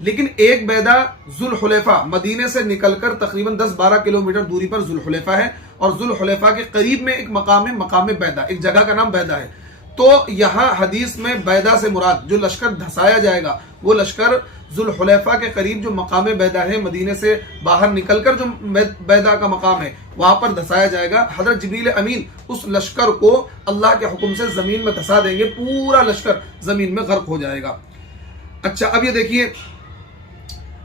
لیکن ایک بیدا ذوالحلیفہ مدینے سے نکل کر تقریباً 10-12 کلومیٹر دوری پر ذوالحلیفہ ہے، اور ذوالحلیفہ کے قریب میں ایک مقام ہے، مقام بیدا، ایک جگہ کا نام بیدا ہے۔ تو یہاں حدیث میں بیدا سے مراد جو لشکر دھسایا جائے گا وہ لشکر ذوالحلیفہ کے قریب جو مقام بیدا ہے، مدینے سے باہر نکل کر جو بیدا کا مقام ہے وہاں پر دھسایا جائے گا۔ حضرت جبریل امین اس لشکر کو اللہ کے حکم سے زمین میں دھسا دیں گے، پورا لشکر زمین میں غرق ہو جائے گا۔ اچھا، اب یہ دیکھیے،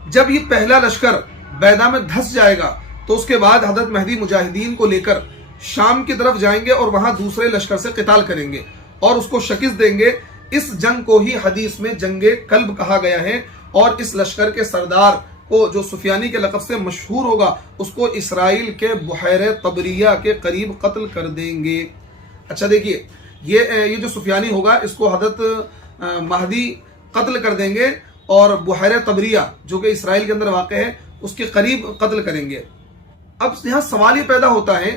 جب یہ پہلا لشکر بیدا میں دھس جائے گا تو اس کے بعد حضرت مہدی مجاہدین کو لے کر شام کی طرف جائیں گے اور وہاں دوسرے لشکر سے قتال کریں گے اور اس کو شکست دیں گے۔ اس جنگ کو ہی حدیث میں جنگ قلب کہا گیا ہے، اور اس لشکر کے سردار کو جو سفیانی کے لقب سے مشہور ہوگا اس کو اسرائیل کے بحیرہ طبریہ کے قریب قتل کر دیں گے۔ اچھا دیکھیے، یہ جو سفیانی ہوگا اس کو حضرت مہدی قتل کر دیں گے اور بحیرہ طبریہ جو کہ اسرائیل کے اندر واقع ہے اس کے قریب قتل کریں گے۔ اب یہاں سوال یہ پیدا ہوتا ہے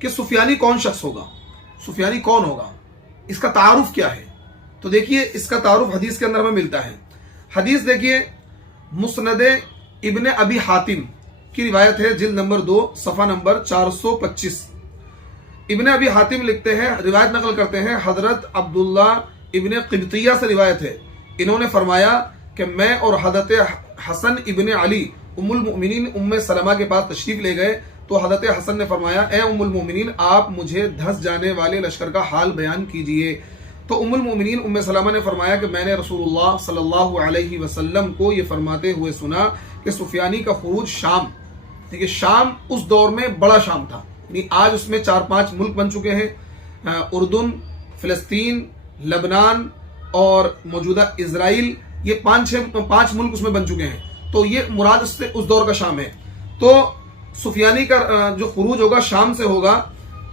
کہ سفیانی کون شخص ہوگا، سفیانی کون ہوگا، اس کا تعارف کیا ہے؟ تو دیکھیے، اس کا تعارف حدیث کے اندر ہمیں ملتا ہے۔ حدیث دیکھیے، مسند ابن ابی حاتم کی روایت ہے، جلد نمبر 2 صفحہ نمبر 425۔ ابن ابی حاتم لکھتے ہیں، روایت نقل کرتے ہیں، حضرت عبداللہ ابن قبطیہ سے روایت ہے، انہوں نے فرمایا کہ میں اور حضرت حسن ابن علی ام المؤمنین ام سلمہ کے پاس تشریف لے گئے تو حضرت حسن نے فرمایا، اے ام المؤمنین، آپ مجھے دھس جانے والے لشکر کا حال بیان کیجئے۔ تو ام المؤمنین ام سلمہ نے فرمایا کہ میں نے رسول اللہ صلی اللہ علیہ وسلم کو یہ فرماتے ہوئے سنا کہ سفیانی کا خروج شام، دیکھیے شام اس دور میں بڑا شام تھا، یعنی آج اس میں 4-5 ملک بن چکے ہیں، اردن، فلسطین، لبنان اور موجودہ اسرائیل، یہ 5 ملک اس میں بن چکے ہیں، تو یہ مراد اس دور کا شام ہے۔ تو سفیانی کا جو خروج ہوگا شام سے ہوگا،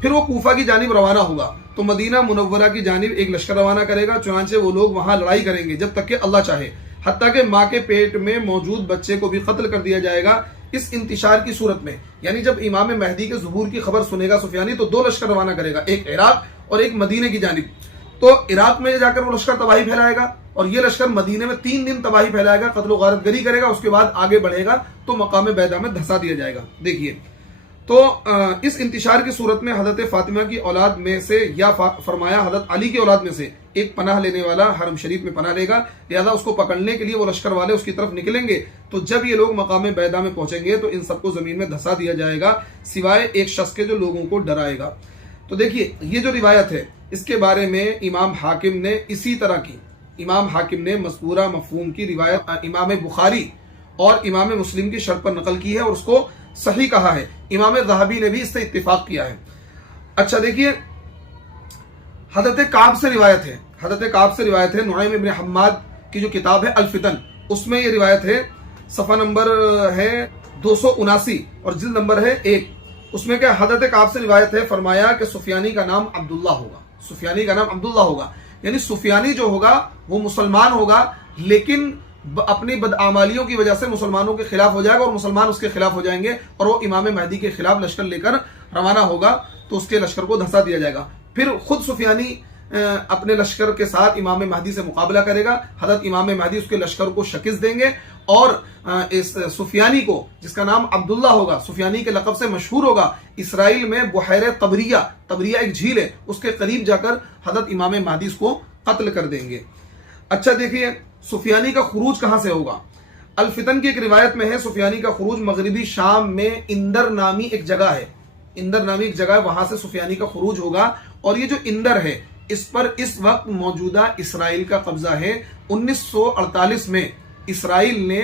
پھر وہ کوفہ کی جانب روانہ ہوگا، تو مدینہ منورہ کی جانب ایک لشکر روانہ کرے گا، چنانچہ وہ لوگ وہاں لڑائی کریں گے جب تک کہ اللہ چاہے، حتیٰ کہ ماں کے پیٹ میں موجود بچے کو بھی قتل کر دیا جائے گا۔ اس انتشار کی صورت میں، یعنی جب امام مہدی کے ظہور کی خبر سنے گا سفیانی تو 2 لشکر روانہ کرے گا، ایک عراق اور ایک مدینے کی جانب۔ تو عراق میں جا کر وہ لشکر تباہی پھیلائے گا، اور یہ لشکر مدینے میں 3 دن تباہی پھیلائے گا، قتل و غارت گری کرے گا، اس کے بعد آگے بڑھے گا تو مقام بیدا میں دھسا دیا جائے گا۔ دیکھیے، تو اس انتشار کی صورت میں حضرت فاطمہ کی اولاد میں سے، یا فرمایا حضرت علی کی اولاد میں سے ایک پناہ لینے والا حرم شریف میں پناہ لے گا، لہذا اس کو پکڑنے کے لیے وہ لشکر والے اس کی طرف نکلیں گے، تو جب یہ لوگ مقام بیدا میں پہنچیں گے تو ان سب کو زمین میں دھسا دیا جائے گا، سوائے ایک شخص کے جو لوگوں کو ڈرائے گا۔ تو دیکھیے، یہ جو روایت ہے اس کے بارے میں امام حاکم نے اسی طرح کی، امام حاکم نے مذکورہ مفہوم کی روایت امام بخاری اور امام مسلم کی شرط پر نقل کی ہے اور اس کو صحیح کہا ہے، امام ذہبی نے بھی اس سے اتفاق کیا ہے۔ اچھا دیکھیے، حضرت کعب سے روایت ہے، حضرت کعب سے روایت ہے، نعیم ابن حماد کی جو کتاب ہے الفتن، اس میں یہ روایت ہے، صفحہ نمبر ہے 279 اور جلد نمبر ہے 1، اس میں کیا حضرت کعب سے روایت ہے، فرمایا کہ سفیانی کا نام عبداللہ ہوگا، سفیانی کا نام عبداللہ ہوگا، یعنی سفیانی جو ہوگا وہ مسلمان ہوگا لیکن اپنی بدعمالیوں کی وجہ سے مسلمانوں کے خلاف ہو جائے گا اور مسلمان اس کے خلاف ہو جائیں گے، اور وہ امام مہدی کے خلاف لشکر لے کر روانہ ہوگا تو اس کے لشکر کو دھسا دیا جائے گا۔ پھر خود سفیانی اپنے لشکر کے ساتھ امام مہدی سے مقابلہ کرے گا، حضرت امام مہدی اس کے لشکر کو شکست دیں گے، اور اس سفیانی کو، جس کا نام عبداللہ ہوگا، سفیانی کے لقب سے مشہور ہوگا، اسرائیل میں بحیرہ طبریہ، طبریہ ایک جھیل ہے، اس کے قریب جا کر حضرت امام مہدی اس کو قتل کر دیں گے۔ اچھا دیکھیے، سفیانی کا خروج کہاں سے ہوگا؟ الفتن کی ایک روایت میں ہے سفیانی کا خروج مغربی شام میں اندر نامی ایک جگہ ہے، اندر نامی ایک جگہ ہے، وہاں سے سفیانی کا خروج ہوگا، اور یہ جو اندر ہے اس پر اس وقت موجودہ اسرائیل کا قبضہ ہے۔ 1948 میں اسرائیل نے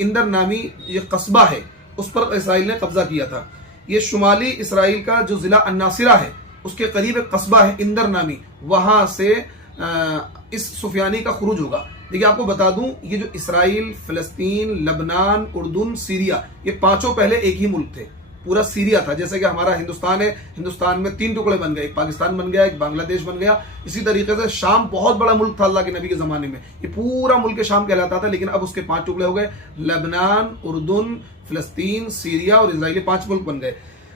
اندر نامی یہ قصبہ ہے اس پر اسرائیل نے قبضہ کیا تھا۔ یہ شمالی اسرائیل کا جو ضلع الناصرہ ہے اس کے قریب ایک قصبہ ہے اندر نامی، وہاں سے اس سفیانی کا خروج ہوگا۔ دیکھیے آپ کو بتا دوں، یہ جو اسرائیل، فلسطین، لبنان، اردن، سیریا، یہ 5 پہلے ایک ہی ملک تھے، پورا سیریا تھا، جیسے کہ ہمارا ہندوستان ہے، ہندوستان میں 3 ٹکڑے بن گئے، ایک پاکستان بن گیا، ایک بنگلہ دیش بن گیا، اسی طریقے سے شام بہت بڑا ملک تھا اللہ کے نبی کے زمانے میں، یہ پورا ملک شام کہلاتا تھا، لیکن اب اس کے 5 ٹکڑے ہو گئے، لبنان، اردن، فلسطین، سیریا اور اسرائیل، 5 ملک بن گئے۔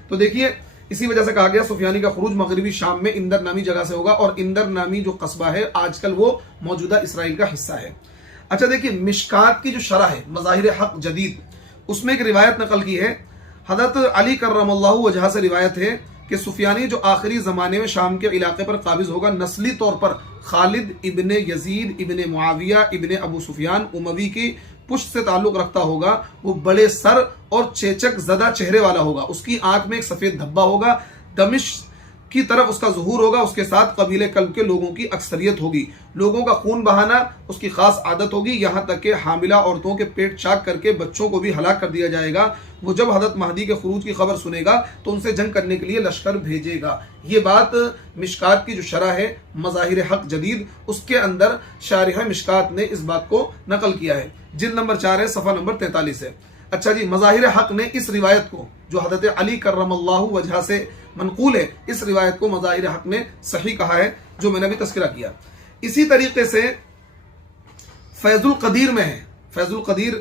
تو دیکھیے اسی وجہ سے کہا گیا سفیانی کا خروج مغربی شام میں اندر نامی جگہ سے ہوگا، اور اندر نامی جو قصبہ ہے آج کل وہ موجودہ اسرائیل کا حصہ ہے۔ اچھا دیکھیے مشکات کی جو شرح ہے مظاہر حق جدید، اس میں ایک روایت نقل کی ہے، حضرت علی کرم اللہ وجہ سے روایت ہے کہ سفیانی جو آخری زمانے میں شام کے علاقے پر قابض ہوگا، نسلی طور پر خالد ابن یزید ابن معاویہ ابن ابو سفیان اموی کی پشت سے تعلق رکھتا ہوگا، وہ بڑے سر اور چیچک زدہ چہرے والا ہوگا، اس کی آنکھ میں ایک سفید دھبا ہوگا، دمشق کی طرف اس کا ظہور ہوگا، اس کے ساتھ قبیلے کلب کے لوگوں کی اکثریت ہوگی، لوگوں کا خون بہانا اس کی خاص عادت ہوگی، یہاں تک کہ حاملہ عورتوں کے پیٹ چاک کر کے بچوں کو بھی ہلاک کر دیا جائے گا۔ وہ جب حضرت مہدی کے خروج کی خبر سنے گا تو ان سے جنگ کرنے کے لیے لشکر بھیجے گا۔ یہ بات مشکات کی جو شرح ہے مظاہر حق جدید، اس کے اندر شارح مشکات نے اس بات کو نقل کیا ہے، جلد نمبر 4 ہے، صفحہ نمبر 43 ہے۔ اچھا جی، مظاہر حق نے اس روایت کو جو حضرت علی کرم اللہ وجہ سے منقول ہے، اس روایت کو مظاہر حق نے صحیح کہا ہے، جو میں نے بھی تذکرہ کیا۔ اسی طریقے سے فیض القدیر میں ہے، فیض القدیر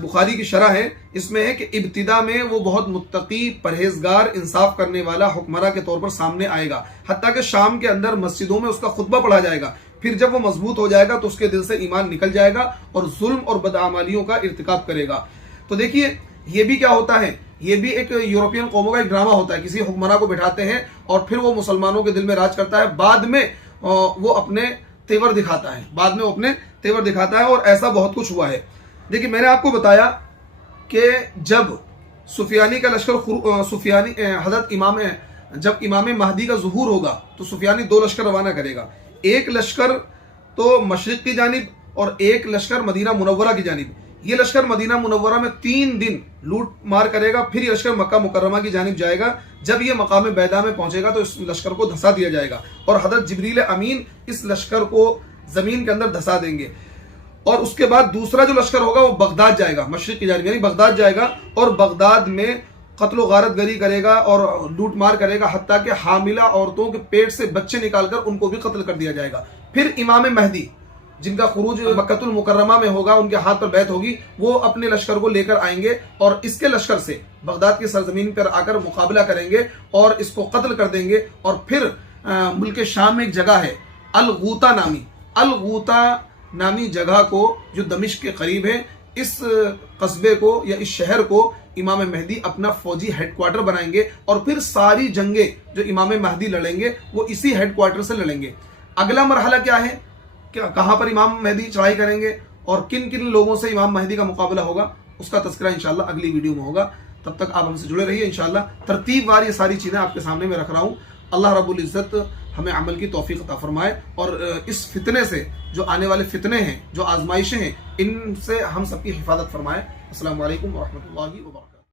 بخاری کی شرح ہے، اس میں ہے کہ ابتدا میں وہ بہت متقی، پرہیزگار، انصاف کرنے والا حکمراں کے طور پر سامنے آئے گا، حتیٰ کہ شام کے اندر مسجدوں میں اس کا خطبہ پڑھا جائے گا، پھر جب وہ مضبوط ہو جائے گا تو اس کے دل سے ایمان نکل جائے گا اور ظلم اور بدعمالیوں کا ارتکاب کرے گا۔ تو دیکھیے یہ بھی کیا ہوتا ہے، یہ بھی ایک یورپین قوموں کا ایک ڈرامہ ہوتا ہے، کسی حکمراں کو بٹھاتے ہیں اور پھر وہ مسلمانوں کے دل میں راج کرتا ہے، بعد میں وہ اپنے تیور دکھاتا ہے، اور ایسا بہت کچھ ہوا ہے۔ دیکھیے میں نے آپ کو بتایا کہ جب سفیانی کا لشکر جب امام مہدی کا ظہور ہوگا تو سفیانی 2 لشکر روانہ کرے گا، ایک لشکر تو مشرق کی جانب اور ایک لشکر مدینہ منورہ کی جانب۔ یہ لشکر مدینہ منورہ میں 3 دن لوٹ مار کرے گا، پھر یہ لشکر مکہ مکرمہ کی جانب جائے گا۔ جب یہ مقام بیدا میں پہنچے گا تو اس لشکر کو دھسا دیا جائے گا اور حضرت جبریل امین اس لشکر کو زمین کے اندر دھسا دیں گے، اور اس کے بعد دوسرا جو لشکر ہوگا وہ بغداد جائے گا، مشرق کی جانب یعنی بغداد جائے گا، اور بغداد میں قتل و غارت گری کرے گا اور لوٹ مار کرے گا، حتیٰ کہ حاملہ عورتوں کے پیٹ سے بچے نکال کر ان کو بھی قتل کر دیا جائے گا۔ پھر امام مہدی جن کا خروج مکہ المکرمہ میں ہوگا، ان کے ہاتھ پر بیعت ہوگی، وہ اپنے لشکر کو لے کر آئیں گے اور اس کے لشکر سے بغداد کی سرزمین پر آ کر مقابلہ کریں گے اور اس کو قتل کر دیں گے، اور پھر ملک شام میں ایک جگہ ہے الغوطہ نامی جگہ کو جو دمشق کے قریب ہے، اس قصبے کو یا اس شہر کو امام مہدی اپنا فوجی ہیڈ کوارٹر بنائیں گے، اور پھر ساری جنگیں جو امام مہدی لڑیں گے وہ اسی ہیڈ کوارٹر سے لڑیں گے۔ اگلا مرحلہ کیا ہے، کہاں پر امام مہدی چڑھائی کریں گے اور کن کن لوگوں سے امام مہدی کا مقابلہ ہوگا، اس کا تذکرہ انشاءاللہ اگلی ویڈیو میں ہوگا۔ تب تک آپ ہم سے جڑے رہیے، انشاءاللہ ترتیب وار یہ ساری چیزیں آپ کے سامنے میں رکھ رہا ہوں۔ اللہ رب العزت ہمیں عمل کی توفیق عطا فرمائے، اور اس فتنے سے جو آنے والے فتنے ہیں، جو آزمائشیں ہیں، ان سے ہم سب کی حفاظت فرمائے۔ السلام علیکم ورحمۃ اللہ وبرکاتہ۔